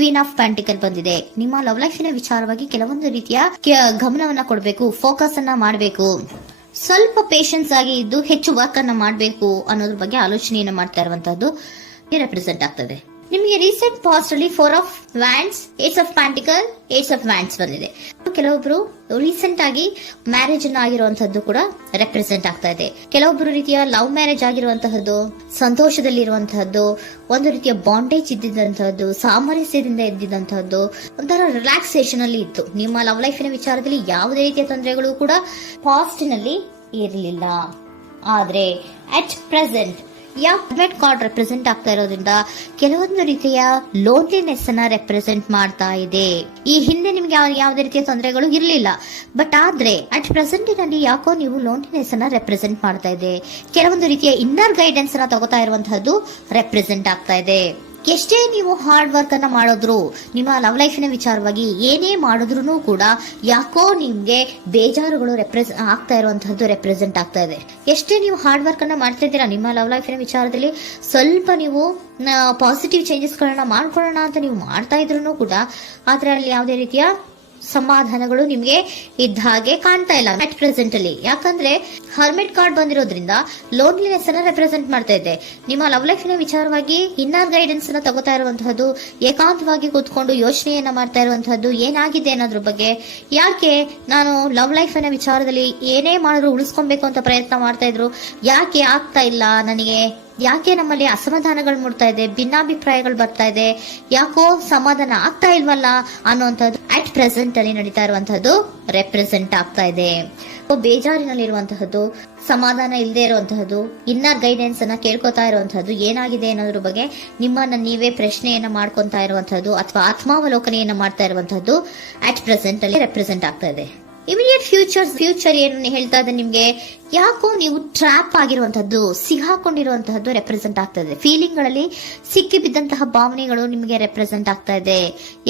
Queen of ಪ್ಯಾಂಟಿಕಲ್ ಬಂದಿದೆ. ನಿಮ್ಮ love ಲೈಫಿನ ವಿಚಾರವಾಗಿ ಕೆಲವೊಂದು ರೀತಿಯ ಗಮನವನ್ನ ಕೊಡಬೇಕು, ಫೋಕಸ್ ಅನ್ನ ಮಾಡಬೇಕು, ಸ್ವಲ್ಪ ಪೇಷನ್ಸ್ ಆಗಿ ಇದ್ದು ಹೆಚ್ಚು ವರ್ಕ್ ಅನ್ನ ಮಾಡಬೇಕು ಅನ್ನೋದ್ರ ಬಗ್ಗೆ ಆಲೋಚನೆಯನ್ನ ಮಾಡ್ತಾ ಇರುವಂತದ್ದು ರೆಪ್ರೆಸೆಂಟ್ ಆಗ್ತದೆ. ನಿಮಗೆ ರೀಸೆಂಟ್ ಪಾಸ್ಟ್ ಅಲ್ಲಿ 4 of wands, ace of pentacles, ace of wands ಬಂದಿದೆ. ಕೆಲವೊಬ್ರು ರೀಸೆಂಟ್ ಆಗಿ ಮ್ಯಾರೇಜ್ ಅನ್ನ ಆಗಿರುವಂತದ್ದು ಕೂಡ ರೆಪ್ರೆಸೆಂಟ್ ಆಗ್ತಾ ಇದೆ. ಕೆಲವೊಬ್ರು ರೀತಿಯ ಲವ್ ಮ್ಯಾರೇಜ್ ಆಗಿರುವಂತಹದ್ದು, ಸಂತೋಷದಲ್ಲಿರುವಂತಹದ್ದು, ಒಂದು ರೀತಿಯ ಬಾಂಡೇಜ್ ಇದ್ದಿದ್ದಂತಹದ್ದು, ಸಾಮರಸ್ಯದಿಂದ ಇದ್ದಿದ್ದಂತಹದ್ದು, ಒಂಥರ ರಿಲ್ಯಾಕ್ಸೇಷನ್ ಅಲ್ಲಿ ಇತ್ತು. ನಿಮ್ಮ ಲವ್ ಲೈಫಿನ ವಿಚಾರದಲ್ಲಿ ಯಾವುದೇ ರೀತಿಯ ತೊಂದರೆಗಳು ಕೂಡ ಪಾಸ್ಟ್ ನಲ್ಲಿ ಇರಲಿಲ್ಲ. ಆದ್ರೆ ಅಟ್ ಪ್ರೆಸೆಂಟ್ ಯಾವ್ದು ಕಾರ್ಡ್ ರೆಪ್ರೆಸೆಂಟ್ ಆಗ್ತಾ ಇರೋದ್ರಿಂದ ಕೆಲವೊಂದು ರೀತಿಯ ಲೋನ್ಲಿನೆಸ್ ಅನ್ನ ರೆಪ್ರೆಸೆಂಟ್ ಮಾಡ್ತಾ ಇದೆ. ಈ ಹಿಂದೆ ನಿಮ್ಗೆ ಯಾವುದೇ ರೀತಿಯ ತೊಂದರೆಗಳು ಇರಲಿಲ್ಲ, ಬಟ್ ಆದ್ರೆ ಅಟ್ ಪ್ರೆಸೆಂಟಿನಲ್ಲಿ ಯಾಕೋ ನೀವು ಲೋನ್ಲಿನೆಸ್ ಅನ್ನ ರೆಪ್ರೆಸೆಂಟ್ ಮಾಡ್ತಾ ಇದೆ. ಕೆಲವೊಂದು ರೀತಿಯ ಇನ್ನರ್ ಗೈಡೆನ್ಸ್ ಅನ್ನ ತಗೋತಾ ಇರುವಂತಹದ್ದು ರೆಪ್ರೆಸೆಂಟ್ ಆಗ್ತಾ ಇದೆ. ಎಷ್ಟೇ ನೀವು ಹಾರ್ಡ್ ವರ್ಕ್ ಅನ್ನ ಮಾಡಿದ್ರು, ನಿಮ್ಮ ಲವ್ ಲೈಫಿನ ವಿಚಾರವಾಗಿ ಏನೇ ಮಾಡಿದ್ರು ಕೂಡ ಯಾಕೋ ನಿಮ್ಗೆ ಬೇಜಾರುಗಳು ಆಗ್ತಾ ಇರುವಂತಹದ್ದು ರೆಪ್ರೆಸೆಂಟ್ ಆಗ್ತಾ ಇದೆ. ಎಷ್ಟೇ ನೀವು ಹಾರ್ಡ್ ವರ್ಕ್ ಅನ್ನ ಮಾಡ್ತಾ ಇದ್ದೀರಾ ನಿಮ್ಮ ಲವ್ ಲೈಫಿನ ವಿಚಾರದಲ್ಲಿ, ಸ್ವಲ್ಪ ನೀವು ಪಾಸಿಟಿವ್ ಚೇಂಜಸ್ ಗಳನ್ನ ಮಾಡ್ಕೊಳ್ಳೋಣ ಅಂತ ನೀವು ಮಾಡ್ತಾ ಇದ್ರು ಕೂಡ ಅದರಲ್ಲಿ ಯಾವುದೇ ರೀತಿಯ ಸಮಾಧಾನಗಳು ನಿಮ್ಗೆ ಇದ್ದ ಹಾಗೆ ಕಾಣ್ತಾ ಇಲ್ಲ ಅಟ್ ಪ್ರೆಸೆಂಟ್ ಅಲ್ಲಿ. ಯಾಕಂದ್ರೆ ಹರ್ಮಿಟ್ ಕಾರ್ಡ್ ಬಂದಿರೋದ್ರಿಂದ ಲೋನ್ಲಿನೆಸ್ ಅನ್ನ ರೆಪ್ರೆಸೆಂಟ್ ಮಾಡ್ತಾ ಇದೆ. ನಿಮ್ಮ ಲವ್ ಲೈಫಿನ ವಿಚಾರವಾಗಿ ಇನ್ನರ್ ಗೈಡೆನ್ಸ್ ಅನ್ನ ತಗೋತಾ ಇರುವಂತಹದ್ದು, ಏಕಾಂತವಾಗಿ ಕೂತ್ಕೊಂಡು ಯೋಚನೆಯನ್ನ ಮಾಡ್ತಾ ಇರುವಂತಹದ್ದು, ಏನಾಗಿದೆ ಅನ್ನೋದ್ರ ಬಗ್ಗೆ. ಯಾಕೆ ನಾನು ಲವ್ ಲೈಫಿನ ವಿಚಾರದಲ್ಲಿ ಏನೇ ಮಾಡಿದ್ರು ಉಳಿಸ್ಕೊಬೇಕು ಅಂತ ಪ್ರಯತ್ನ ಮಾಡ್ತಾ ಇದ್ರು, ಯಾಕೆ ಆಗ್ತಾ ಇಲ್ಲ ನನಗೆ, ಯಾಕೆ ನಮ್ಮಲ್ಲಿ ಅಸಮಾಧಾನಗಳು ಮೂಡ್ತಾ ಇದೆ, ಭಿನ್ನಾಭಿಪ್ರಾಯಗಳು ಬರ್ತಾ ಇದೆ, ಯಾಕೋ ಸಮಾಧಾನ ಆಗ್ತಾ ಇಲ್ವಲ್ಲ ಅನ್ನುವಂಥದ್ದು ಅಟ್ ಪ್ರೆಸೆಂಟ್ ಅಲ್ಲಿ ನಡೀತಾ ಇರುವಂತಹದ್ದು ರೆಪ್ರೆಸೆಂಟ್ ಆಗ್ತಾ ಇದೆ. ಬೇಜಾರಿನಲ್ಲಿರುವಂತಹದ್ದು, ಸಮಾಧಾನ ಇಲ್ಲದೆ ಇರುವಂತಹದ್ದು, ಇನ್ನರ್ ಗೈಡೆನ್ಸ್ ಅನ್ನ ಕೇಳ್ಕೊತಾ ಇರುವಂತಹದ್ದು, ಏನಾಗಿದೆ ಅನ್ನೋದ್ರ ಬಗ್ಗೆ ನಿಮ್ಮನ್ನ ನೀವೇ ಪ್ರಶ್ನೆಯನ್ನ ಮಾಡ್ಕೊಂತಾ ಇರುವಂತಹದ್ದು ಅಥವಾ ಆತ್ಮಾವಲೋಕನೆಯನ್ನ ಮಾಡ್ತಾ ಇರುವಂತಹದ್ದು ಅಟ್ ಪ್ರೆಸೆಂಟ್ ಅಲ್ಲಿ ರೆಪ್ರೆಸೆಂಟ್ ಆಗ್ತಾ ಇದೆ. ಇಮಿಡಿಯೇಟ್ ಫ್ಯೂಚರ್ ಏನು ಹೇಳ್ತಾ ಇದೆ ನಿಮ್ಗೆ, ಯಾಕೋ ನೀವು ಟ್ರ್ಯಾಪ್ ಆಗಿರುವಂತಹದ್ದು, ಸಿಹಾಕೊಂಡಿರುವಂತಹದ್ದು ರೆಪ್ರೆಸೆಂಟ್ ಆಗ್ತಾ ಇದೆ. ಫೀಲಿಂಗ್ ಗಳಲ್ಲಿ ಸಿಕ್ಕಿ ಬಿದ್ದಂತಹ ಭಾವನೆಗಳು ನಿಮಗೆ ರೆಪ್ರೆಸೆಂಟ್ ಆಗ್ತಾ ಇದೆ.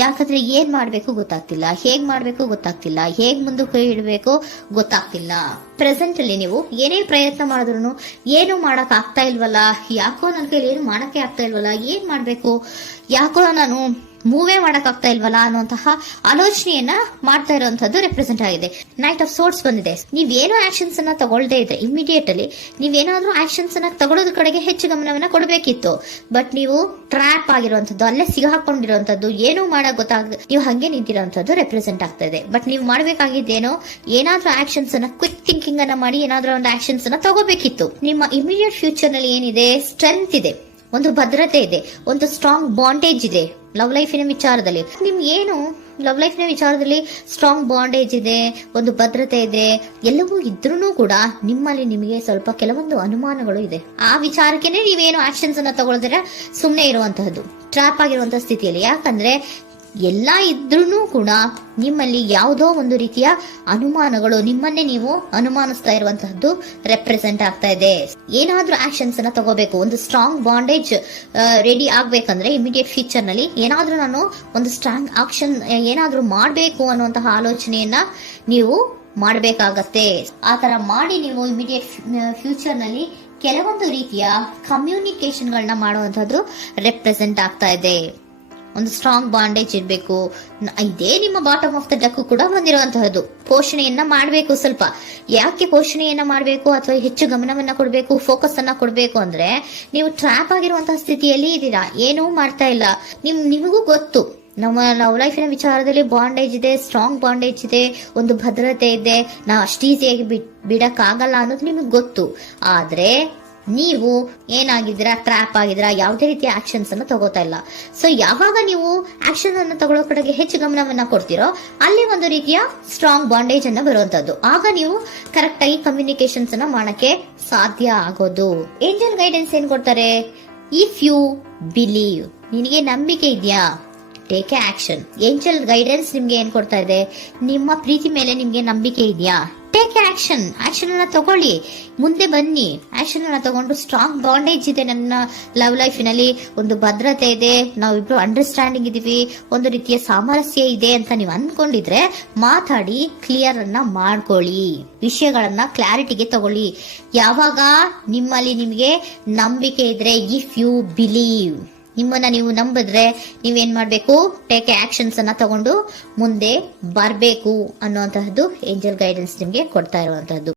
ಯಾಕಂದ್ರೆ ಏನ್ ಮಾಡ್ಬೇಕು ಗೊತ್ತಾಗ್ತಿಲ್ಲ, ಹೇಗ್ ಮಾಡ್ಬೇಕು ಗೊತ್ತಾಗ್ತಿಲ್ಲ, ಹೇಗ್ ಮುಂದಕ್ಕೆ ಇಡಬೇಕು ಗೊತ್ತಾಗ್ತಿಲ್ಲ. ಪ್ರೆಸೆಂಟ್ ಅಲ್ಲಿ ನೀವು ಏನೇ ಪ್ರಯತ್ನ ಮಾಡಿದ್ರು ಏನು ಮಾಡಕ್ ಆಗ್ತಾ ಇಲ್ವಲ್ಲ, ಯಾಕೋ ನನ್ನ ಕೈಲಿ ಏನು ಮಾಡಕ್ಕೆ ಆಗ್ತಾ ಇಲ್ವಲ್ಲ, ಏನ್ ಮಾಡ್ಬೇಕು, ಯಾಕೋ ನಾನು ಮೂವೇ ಮಾಡಕ್ ಆಗ್ತಾ ಇಲ್ವಲ್ಲ ಅನ್ನುವಂತಹ ಆಲೋಚನೆಯನ್ನ ಮಾಡ್ತಾ ಇರುವಂತದ್ದು ರೆಪ್ರೆಸೆಂಟ್ ಆಗಿದೆ. ನೈಟ್ ಆಫ್ ಸೋರ್ಟ್ಸ್ ಬಂದಿದೆ. ನೀವೇನೋ ಆಕ್ಷನ್ಸ್ ಅನ್ನ ತಗೊಳ್ಳದೇ ಇದ್ರೆ ಇಮಿಡಿಯೇಟ್ ಅಲ್ಲಿ ನೀವೇನಾದ್ರೂ ಆಕ್ಷನ್ಸ್ ಅನ್ನ ತಗೊಳ್ಳೋದ್ರ ಕಡೆಗೆ ಹೆಚ್ಚು ಗಮನವನ್ನ ಕೊಡಬೇಕಿತ್ತು. ಬಟ್ ನೀವು ಟ್ರ್ಯಾಪ್ ಆಗಿರುವಂತದ್ದು, ಅಲ್ಲೇ ಸಿಗಾಕೊಂಡಿರುವಂತದ್ದು, ಏನೂ ಮಾಡಕ್ ಗೊತ್ತಾಗದೆ ನೀವು ಹಂಗೆ ನಿಂತಿರುವಂತದ್ದು ರೆಪ್ರೆಸೆಂಟ್ ಆಗ್ತಾ ಇದೆ. ಬಟ್ ನೀವು ಮಾಡಬೇಕಾಗಿದ್ದೇನೋ ಏನಾದ್ರೂ ಆಕ್ಷನ್ಸ್ ಅನ್ನ ಕ್ವಿಕ್ ಥಿಂಕಿಂಗ್ ಅನ್ನ ಮಾಡಿ ಏನಾದ್ರೂ ಒಂದು ಆಕ್ಷನ್ಸ್ ಅನ್ನ ತಗೋಬೇಕಿತ್ತು. ನಿಮ್ಮ ಇಮಿಡಿಯೇಟ್ ಫ್ಯೂಚರ್ ನಲ್ಲಿ ಏನಿದೆ, ಸ್ಟ್ರೆಂತ್ ಇದೆ, ಒಂದು ಭದ್ರತೆ ಇದೆ, ಒಂದು ಸ್ಟ್ರಾಂಗ್ ಬಾಂಡೇಜ್ ಇದೆ. ಲವ್ ಲೈಫಿನ ವಿಚಾರದಲ್ಲಿ ನಿಮ್ಗೆ ಏನು ಲವ್ ಲೈಫಿನ ವಿಚಾರದಲ್ಲಿ ಸ್ಟ್ರಾಂಗ್ ಬಾಂಡೇಜ್ ಇದೆ, ಒಂದು ಭದ್ರತೆ ಇದೆ, ಎಲ್ಲವೂ ಇದ್ರೂ ಕೂಡ ನಿಮ್ಮಲ್ಲಿ ನಿಮಗೆ ಸ್ವಲ್ಪ ಕೆಲವೊಂದು ಅನುಮಾನಗಳು ಇದೆ. ಆ ವಿಚಾರಕ್ಕೆ ನೀವೇನು ಆಕ್ಷನ್ಸ್ ಅನ್ನ ತಗೊಳ್ದಿರ ಸುಮ್ಮನೆ ಇರುವಂತಹದ್ದು, ಟ್ರ್ಯಾಪ್ ಆಗಿರುವಂತಹ ಸ್ಥಿತಿಯಲ್ಲಿ. ಯಾಕಂದ್ರೆ ಎಲ್ಲ ಇದ್ರೂ ಕೂಡ ನಿಮ್ಮಲ್ಲಿ ಯಾವುದೋ ಒಂದು ರೀತಿಯ ಅನುಮಾನಗಳು, ನಿಮ್ಮನ್ನೇ ನೀವು ಅನುಮಾನಿಸ್ತಾ ಇರುವಂತಹದ್ದು ರೆಪ್ರೆಸೆಂಟ್ ಆಗ್ತಾ ಇದೆ. ಏನಾದ್ರೂ ಆಕ್ಷನ್ಸ್ ಅನ್ನ ತಗೋಬೇಕು, ಒಂದು ಸ್ಟ್ರಾಂಗ್ ಬಾಂಡೇಜ್ ರೆಡಿ ಆಗ್ಬೇಕಂದ್ರೆ ಇಮಿಡಿಯೇಟ್ ಫ್ಯೂಚರ್ ನಲ್ಲಿ ಏನಾದ್ರೂ ನಾನು ಒಂದು ಸ್ಟ್ರಾಂಗ್ ಆಕ್ಷನ್ ಏನಾದ್ರೂ ಮಾಡಬೇಕು ಅನ್ನುವಂತಹ ಆಲೋಚನೆಯನ್ನ ನೀವು ಮಾಡಬೇಕಾಗತ್ತೆ. ಆತರ ಮಾಡಿ ನೀವು ಇಮಿಡಿಯೇಟ್ ಫ್ಯೂಚರ್ ನಲ್ಲಿ ಕೆಲವೊಂದು ರೀತಿಯ ಕಮ್ಯುನಿಕೇಶನ್ ಗಳನ್ನ ಮಾಡುವಂತಹದ್ದು ರೆಪ್ರೆಸೆಂಟ್ ಆಗ್ತಾ ಇದೆ. ಒಂದು ಸ್ಟ್ರಾಂಗ್ ಬಾಂಡೇಜ್ ಇರಬೇಕು. ಇದೇ ನಿಮ್ಮ ಬಾಟಮ್ ಆಫ್ ದ ಡಕ್ ಕೂಡ ಬಂದಿರುವಂತಹದ್ದು. ಪೋಷಣೆಯನ್ನ ಮಾಡಬೇಕು. ಸ್ವಲ್ಪ ಯಾಕೆ ಪೋಷಣೆಯನ್ನ ಮಾಡಬೇಕು ಅಥವಾ ಹೆಚ್ಚು ಗಮನವನ್ನ ಕೊಡಬೇಕು, ಫೋಕಸ್ ಅನ್ನ ಕೊಡಬೇಕು ಅಂದ್ರೆ, ನೀವು ಟ್ರ್ಯಾಪ್ ಆಗಿರುವಂತಹ ಸ್ಥಿತಿಯಲ್ಲಿ ಇದ್ದೀರಾ, ಏನೂ ಮಾಡ್ತಾ ಇಲ್ಲ. ನಿಮಗೂ ಗೊತ್ತು ನಮ್ಮ ಲವ್ ಲೈಫಿನ ವಿಚಾರದಲ್ಲಿ ಬಾಂಡೇಜ್ ಇದೆ, ಸ್ಟ್ರಾಂಗ್ ಬಾಂಡೇಜ್ ಇದೆ, ಒಂದು ಭದ್ರತೆ ಇದೆ, ನಾವು ಅಷ್ಟು ಈಸಿಯಾಗಿ ಬಿಡಕ್ ಆಗಲ್ಲ ಅನ್ನೋದು ನಿಮಗೆ ಗೊತ್ತು. ಆದ್ರೆ ನೀವು ಏನಾಗಿದ್ದೀರಾ, ಟ್ರ್ಯಾಪ್ ಆಗಿದ್ದೀರಾ, ಯಾವುದೇ ರೀತಿಯ ಆಕ್ಷನ್ಸ್ ಅನ್ನು ತಗೋತಾ ಇಲ್ಲ. ಸೊ ಯಾವಾಗ ನೀವು ಆಕ್ಷನ್ ಅನ್ನು ತಗೊಳ್ಳೋ ಕಡೆಗೆ ಹೆಚ್ಚು ಗಮನವನ್ನ ಕೊಡ್ತೀರೋ ಅಲ್ಲಿ ಒಂದು ರೀತಿಯ ಸ್ಟ್ರಾಂಗ್ ಬಾಂಡೇಜ್ ಅನ್ನ ಬರುವಂತದ್ದು. ಆಗ ನೀವು ಕರೆಕ್ಟ್ ಆಗಿ ಕಮ್ಯುನಿಕೇಶನ್ಸ್ ಅನ್ನ ಮಾಡಕ್ಕೆ ಸಾಧ್ಯ ಆಗೋದು. ಏಂಜಲ್ ಗೈಡೆನ್ಸ್ ಏನ್ ಕೊಡ್ತಾರೆ, ಇಫ್ ಯು ಬಿಲೀವ್, ನಿನಗೆ ನಂಬಿಕೆ ಇದೆಯಾ, take A action. Angel guidance ನಿಮ್ಗೆ ಏನ್ ಕೊಡ್ತಾ ಇದೆ, ನಿಮ್ಮ ಪ್ರೀತಿ ಮೇಲೆ ನಿಮ್ಗೆ ನಂಬಿಕೆ ಇದೆಯಾ, ಟೇಕ್ ಆಕ್ಷನ್. ಆಕ್ಷನ್ ಅನ್ನ ತಗೊಳ್ಳಿ, ಮುಂದೆ ಬನ್ನಿ. ಆಕ್ಷನ್ ಅನ್ನ ತಗೊಂಡು ಸ್ಟ್ರಾಂಗ್ ಬಾಂಡೇಜ್ ಇದೆ ನನ್ನ ಲವ್ ಲೈಫಿನಲ್ಲಿ, ಒಂದು ಭದ್ರತೆ ಇದೆ, ನಾವಿಬ್ರು ಅಂಡರ್ಸ್ಟ್ಯಾಂಡಿಂಗ್ ಇದೀವಿ, ಒಂದು ರೀತಿಯ ಸಾಮರಸ್ಯ ಇದೆ ಅಂತ ನೀವು ಅನ್ಕೊಂಡಿದ್ರೆ ಮಾತಾಡಿ ಕ್ಲಿಯರ್ ಅನ್ನ ಮಾಡ್ಕೊಳ್ಳಿ, ವಿಷಯಗಳನ್ನ ಕ್ಲಾರಿಟಿಗೆ ತಗೊಳ್ಳಿ. ಯಾವಾಗ ನಿಮ್ಮಲ್ಲಿ ನಿಮಗೆ ನಂಬಿಕೆ ಇದ್ರೆ, ಇಫ್ ಯು ಬಿಲೀವ್, ನಿಮ್ಮನ್ನ ನೀವು ನಂಬಿದ್ರೆ ನೀವೇನ್ ಮಾಡ್ಬೇಕು, ಟೇಕ್ ಆಕ್ಷನ್ಸ್ ಅನ್ನ ತಗೊಂಡು ಮುಂದೆ ಬರ್ಬೇಕು ಅನ್ನುವಂತಹದ್ದು ಏಂಜಲ್ ಗೈಡೆನ್ಸ್ ನಿಮ್ಗೆ ಕೊಡ್ತಾ ಇರುವಂತಹದ್ದು.